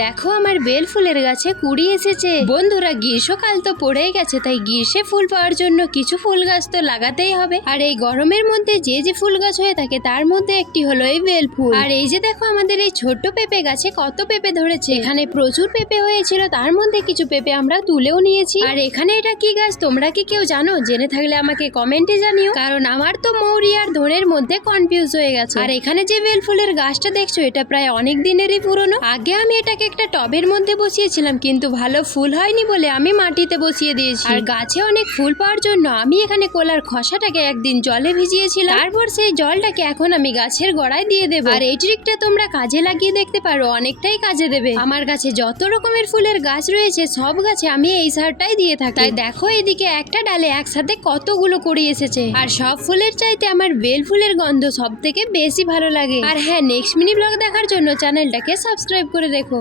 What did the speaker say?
দেখো আমার বেল ফুলের গাছে কুড়ি এসেছে। বন্ধুরা গ্রীষ্মকাল তো পড়েই গেছে, তাই গ্রীষ্মে ফুল পাওয়ার জন্য কিছু ফুল গাছ তো লাগাতেই হবে। আর এই গরমের মধ্যে যে যে ফুল গাছ হয়ে থাকে তার মধ্যে একটি হলো এই বেল ফুল। আর এই যে দেখো আমাদের এই ছোট্ট পেঁপে গাছে কত পেঁপে ধরেছে। এখানে প্রচুর পেঁপে হয়েছিল, তার মধ্যে কিছু পেঁপে আমরা তুলেও নিয়েছি। আর এখানে এটা কি গাছ তোমরা কি কেউ জানো? জেনে থাকলে আমাকে কমেন্টে জানিও, কারণ আমার তো মৌরি আর ধনের মধ্যে কনফিউজ হয়ে গেছে। আর এখানে যে বেল ফুলের গাছটা দেখছো এটা প্রায় অনেক দিনেরই পুরনো। আগে আমি এটাকে একটা টবের মধ্যে বসিয়েছিলাম, কিন্তু ভালো ফুল হয়নি বলে আমি মাটিতে বসিয়ে দিয়েছি। আর গাছে অনেক ফুল পাওয়ার জন্য আমি এখানে কলার খোসাটাকে একদিন জলে ভিজিয়েছিলাম, তারপর সেই জলটাকে এখন আমি গাছের গোড়ায় দিয়ে দেবো। আর এই ট্রিকটা তোমরা কাজে লাগিয়ে দেখতে পারো, অনেকটাই কাজে দেবে। আমার গাছে যত রকমের ফুলের গাছ রয়েছে সব গাছে আমি এই সারটাই দিয়ে থাকি। তাই দেখো এদিকে একটা ডালে একসাথে কতগুলো কুড়ি এসেছে। আর সব ফুলের চাইতে আমার বেল ফুলের গন্ধ সব থেকে বেশি ভালো লাগে। আর হ্যাঁ, নেক্সট মিনি ব্লগ দেখার জন্য চ্যানেলটাকে সাবস্ক্রাইব করে রেখো।